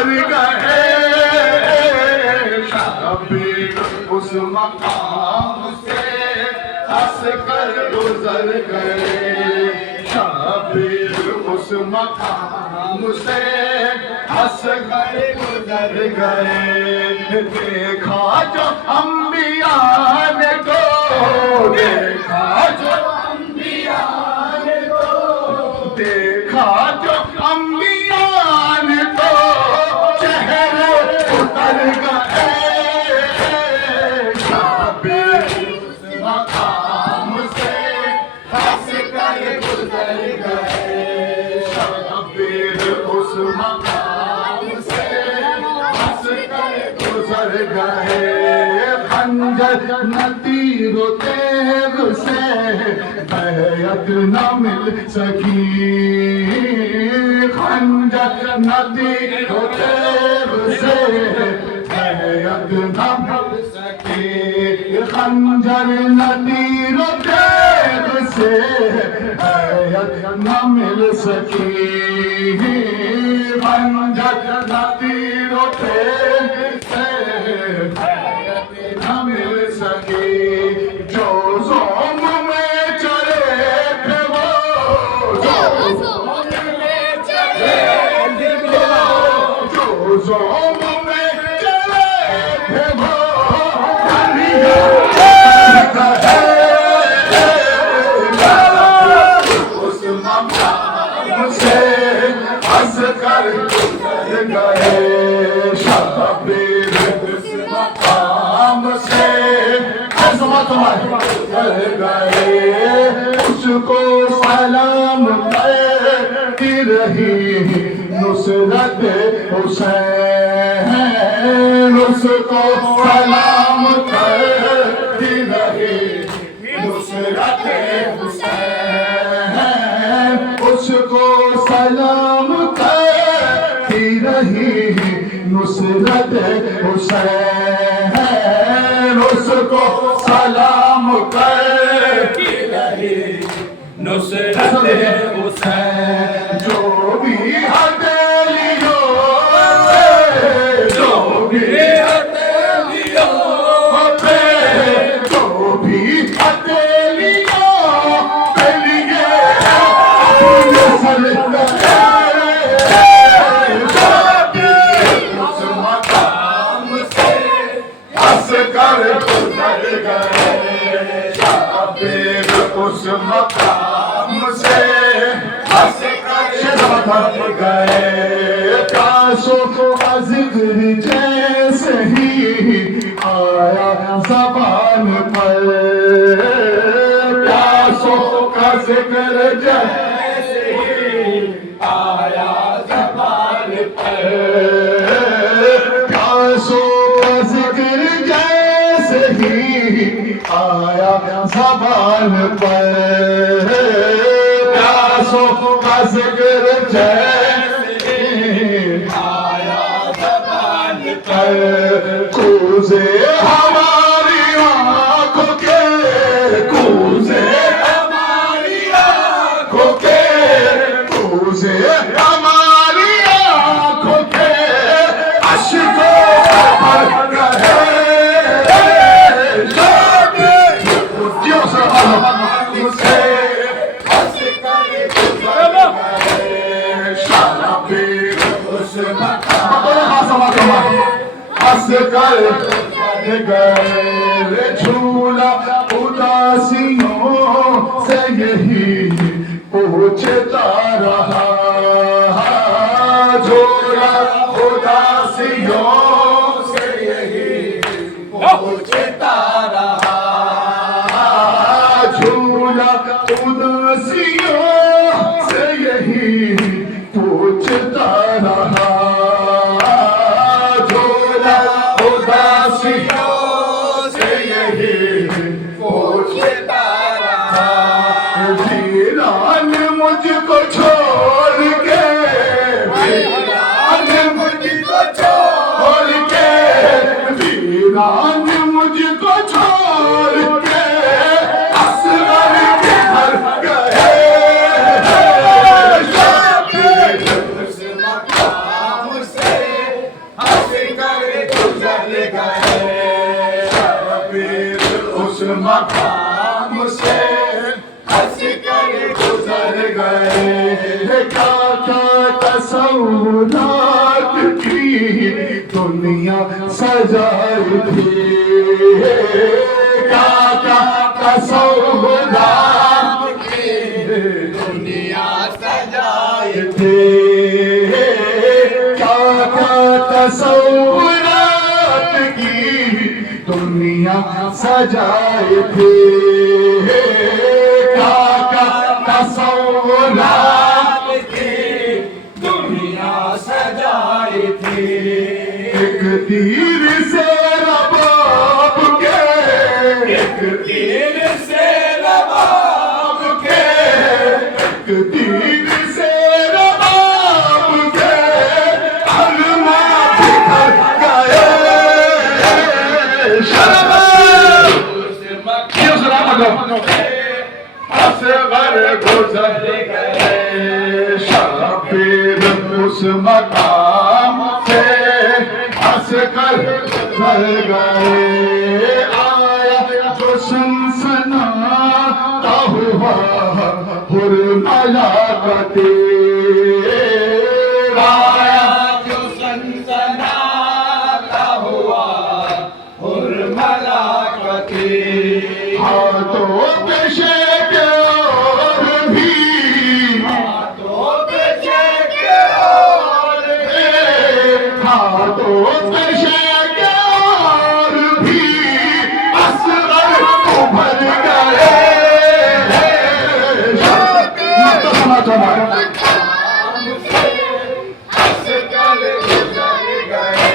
उतर गए, शबीर उस मकाम से हंस कर गुजर गए, शबीर उस मकाम से हंस कर गुजर गए। देखा जो अंबिया ने को, देखा जो अंबिया ने को, देखा जो अंबिया ने तो चेहरे उतर गए, शबीर उस मकाम से हंस कर गुजर गए, शबीर उस मकाम से हंस कर गुजर गए। खंजर न तीरो तेग से बैयत न मिल सकी, खंजर न तीरो तेग से बैयत न मिल सकी, खंजर न तीरो तेग से बैयत न मिल सकी, खंजर न तीरो तेग से न मिल सकी। जो ज़ोम में चले थे वो, जो ज़ोम में चले थे वो, जो ज़ोम में चले थे वो, उस मकाम से हंस कर गुजर गए, शबीर उस मकाम से गुजर गए। उसको सलाम करती रही नुसरत हुसैन, उसको सलाम करती रही नुसरत हुसैन, उसको सलाम करती रही नुसरत हुसैन, उसको सलाम करती रही नुसरत हुसैन। जो भी हथेलियों पे, जो भी हथेलियों पे, जो भी हथेलियों पे लिए अपने सर उस मकाम से हंस कर गुजर गए, शबीर उस मकाम से हंस कर गुजर गए। काशों का जिक्र जैसे ही आया ज़बान पर, प्यासों का जिक्र जैसे ही आया ज़बान पर, प्यासों का जिक्र जैसे ही आया ज़बान पर, प्यासों का जिक्र जैसे आया ज़बान पर। कूज़े हमारी आँखों के, कूज़े हमारी आँखों के, कूज़े हमारी आँखों के अश्कों भर गए, हंस कर गए। झूला उदासियों से यही पूछता रहा, झूला उदासियों से यही पूछता रहा, झूला उदासियों से यही पूछता रहा, से यही पूछता रहा। वीरान मुझको छोड़ के, वीरान मुझको छोड़ के, वीरान मुझको छोड़ के असगर के घर गए, शबीर उस मकाम से تصورات کی دنیا سجائے تھے کیا کیا تصورات کی دنیا سجائے تھے کیا کیا تصورات کی دنیا سجائے تھے کیا کیا تصورات کی دنیا سجائے تھے ایک تیر سے رباب کے ایک تیر سے رباب کے ایک تیر سے رباب کے ارماں بکھر گئے اصغر گزر گئے شبیر اس مقام سے اصغر گزر گئے آیا جو سنسناتا ہوا حرملاکت آیا جو سنسناتا ہوا حرملاکت ہاتھوں پہ شیک اور بھی ہاتھوں پہ شیک اور بھی ہاتھوں پہ شیک اور بھی اصغر ابھر گئے سنا چاہتا اصغر گزر گئے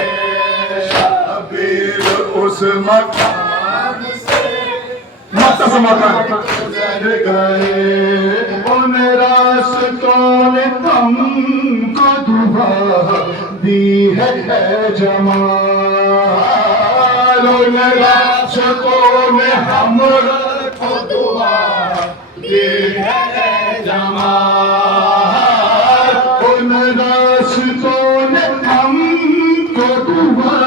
شبیر اس مقام سے گزر گئے ان راستوں نے ہم کو دعا دی ہے جمال ان راستوں نے ہم کو دعا دی ہے جمال ان راستوں نے ہم کو دعا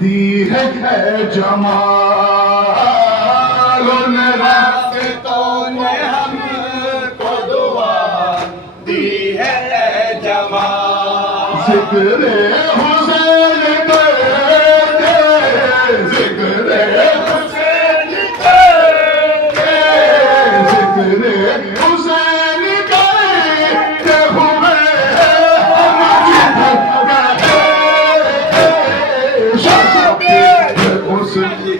دی ہے جمال ان راستوں نے ہم کو دعا دی ہے جمال ذکر حسین کرتے ذکر حسین کرتے ذکر حسین کرتے ہوئے ہم جدھر گئے شبیر حسین